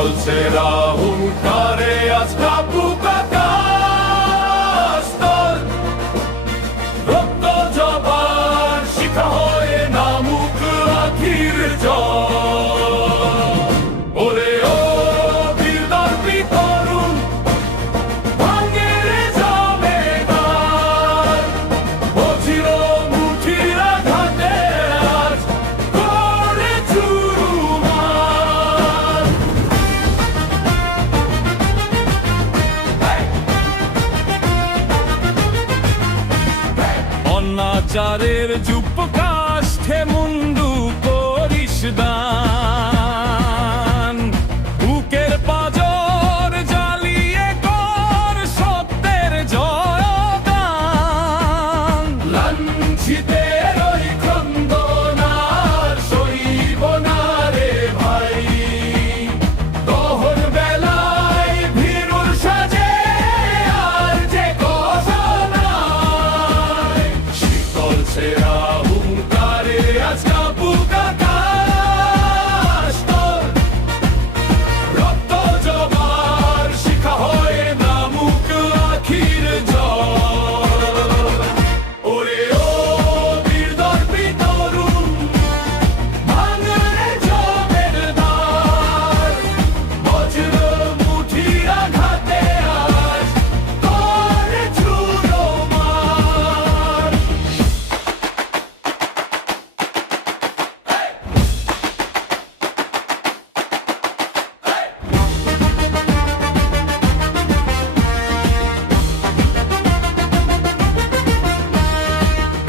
চলছে হুঙ্কারে আজ কাপুক আকাশ তোর রক্ত জবার শিখা হয়ে নামুক আখির জয়। ওরে ও বীর দর্পি তরুণ ভাঙে রে জমেদার, বজির মুঠির আঘাতে আজ করে চুরমার। অনাচারের যুপ কাষ্ঠে মুন্ডু করিস দান, বুকের পাজর জ্বালিয়ে কর সত্যের জয়গান। লাঞ্ছিতের ওই ক্রন্দনার সইব না রে ভাই, তহর বেলায় ভীরুর সাজে আর যে কথা নাই। শীতল ছেঁড়া হুঙ্কারে আজ কাপুক আকাশ তোর রক্ত জবার শিখা হয়ে নামুক আখির জয়। ওরে ও বীর দর্পি তরুণ ভাঙে জমেদার, বজ্র মুঠির আঘাতে আজ করে চুরমার।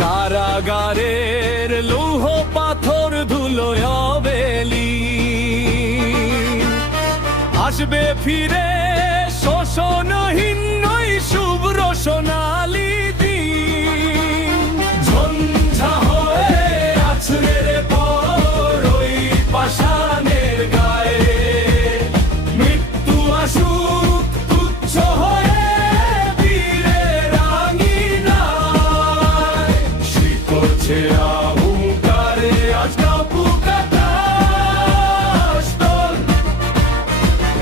কারাগারের লৌহ পাথর ধুলোয় অবেলি আসবে ফিরে শোষণহীন ওই শুভ্র সোনালি দিন। ঝঞ্ঝা হয়ে আছড়ে রে পর ওই পাষাণের গায়ে, মৃত্যু আসুক তুচ্ছ হয়ে বীরের আঙিনায়। শীতল ছেঁড়া হুঙ্কারে আজ কাপুক আকাশ তোর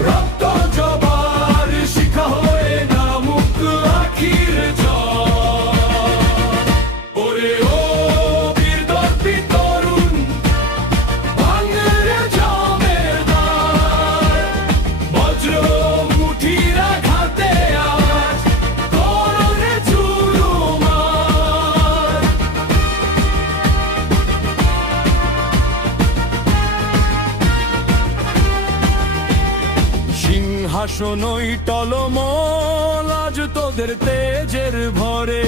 রক্ত জবার শিখা হয়ে নামুক আখির জয়। ওরে ও বীর দর্পি তরুণ ভাঙে জমেদার, বজ্র মুঠির আঘাতে আজ করে চুরমার। সিংহাসনই টলমল আজ তোদের তেজের ভরে,